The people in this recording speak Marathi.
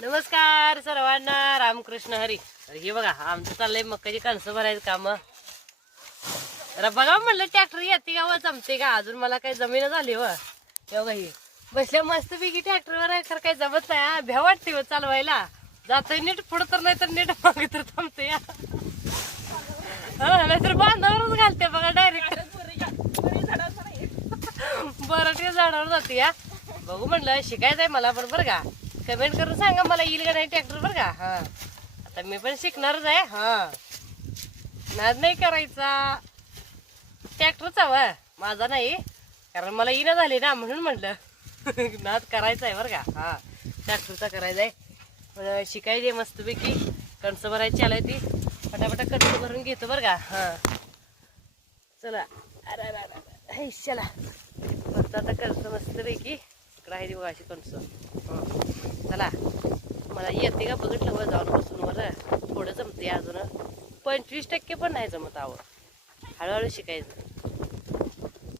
नमस्कार सर्वांना, रामकृष्ण हरी. तर हे बघा आमचं चाललंय मक्काची कणसं भरायचं काम. तर बघा म्हणलं ट्रॅक्टर येते का व जमते का, अजून मला काही जमीन झाली व तेव्हा ही बसल्या मस्त पैकी ट्रॅक्टरवर आहे. खरं काही जमत नाही, भ्या वाटते व चालवायला. जातोय नीट पुढं तर नाही तर नीट मागे तर थांबते या. नाहीतर बांधावरच घालते बघा डायरेक्ट. बरं झाडावर जाते या. बघू म्हणलं शिकायचंय मला पण बरं का. कमेंट करून सांगा मला येईल का नाही ट्रॅक्टर बरं का. हा आता मी पण शिकणारच आहे. हा नाद नाही करायचा ट्रॅक्टरचा व माझा नाही, कारण मला येणं झाले ना म्हणून म्हटलं नाद करायचा आहे बरं का. हा ट्रॅक्टरचा करायचा आहे, शिकायचे मस्तपैकी. कणसं भरायची आलाय ती पटापटा कणसं भरून घेतो बरं का. हा चला अरे चला मस्त आता कणसं मस्तपैकी इकडं आहे बघा अशी कणसं. चला मला येते का बघितलं वर जाऊन बसून वर थोडं जमते, अजून 25% पण नाही जमत. आवं हळूहळू शिकायचं.